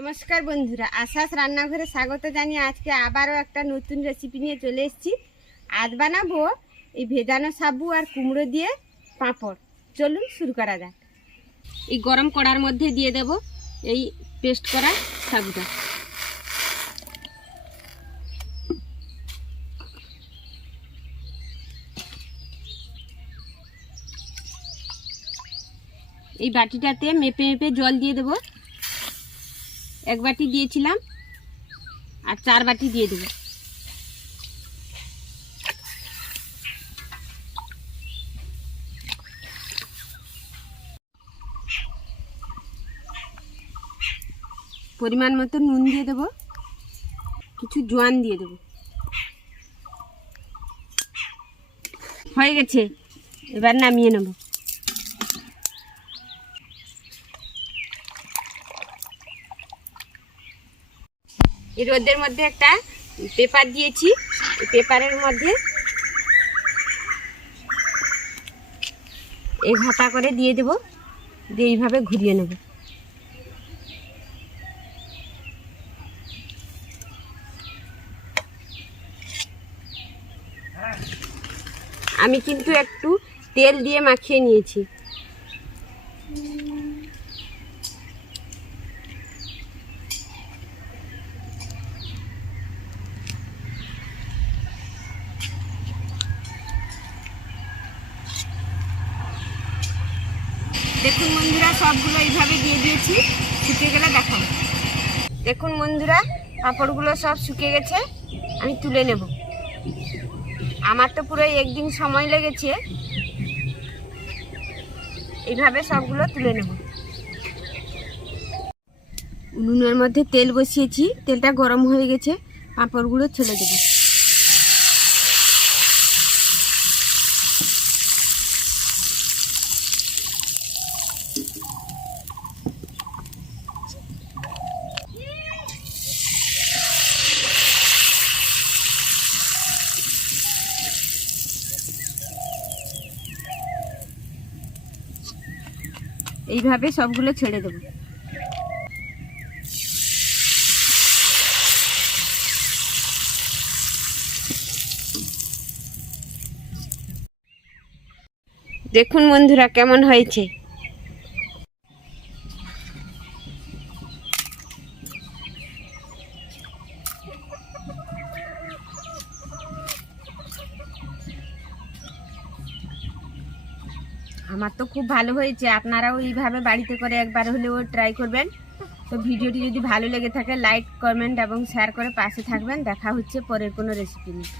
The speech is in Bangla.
নমস্কার বন্ধুরা, আশাস রান্নাঘরে স্বাগত জানিয়ে আজকে আবারও একটা নতুন রেসিপি নিয়ে চলে এসেছি। আজ বানাবো এই ভেজানো সাবু আর কুমড়ো দিয়ে পাঁপড়। চলুন শুরু করা যাক। এই গরম কড়ার মধ্যে দিয়ে দেব এই পেস্ট করা সাবুটা। এই বাটিটাতে মেপে মেপে জল দিয়ে দেবো। এক বাটি দিয়েছিলাম আর চার বাটি দিয়ে দেবো। পরিমাণ মতো নুন দিয়ে দেবো, কিছু জোয়ান দিয়ে দেবো। হয়ে গেছে, এবার নামিয়ে নেব। এই রোদের মধ্যে একটা পেপার দিয়েছি। পেপারের মধ্যে এই ভাতা করে দিয়ে দেব, দিয়ে এইভাবে ঘুরিয়ে নেব। আমি কিন্তু একটু তেল দিয়ে মাখিয়ে নিয়েছি। দেখুন বন্ধুরা, সবগুলো এইভাবে দিয়ে দিয়েছি। শুকিয়ে গেলে দেখাবো। দেখুন বন্ধুরা পাঁপড়গুলো সব শুকিয়ে গেছে। আমি তুলে নেব। আমার তো পুরো একদিন সময় লেগেছে। এইভাবে সবগুলো তুলে নেব। উনুনের মধ্যে তেল বসিয়েছি। তেলটা গরম হয়ে গেছে। পাঁপড়গুলো ছেড়ে দেবো। এইভাবে সবগুলো ছেড়ে দেব। দেখুন বন্ধুরা কেমন হয়েছে? আমার তো খুব ভালো হয়েছে। আপনারাও এইভাবে বাড়িতে করে একবার হলেও ট্রাই করবেন। তো ভিডিওটি যদি ভালো লেগে থাকে লাইক কমেন্ট এবং শেয়ার করে পাশে থাকবেন। দেখা হচ্ছে পরের কোনো রেসিপি নিয়ে।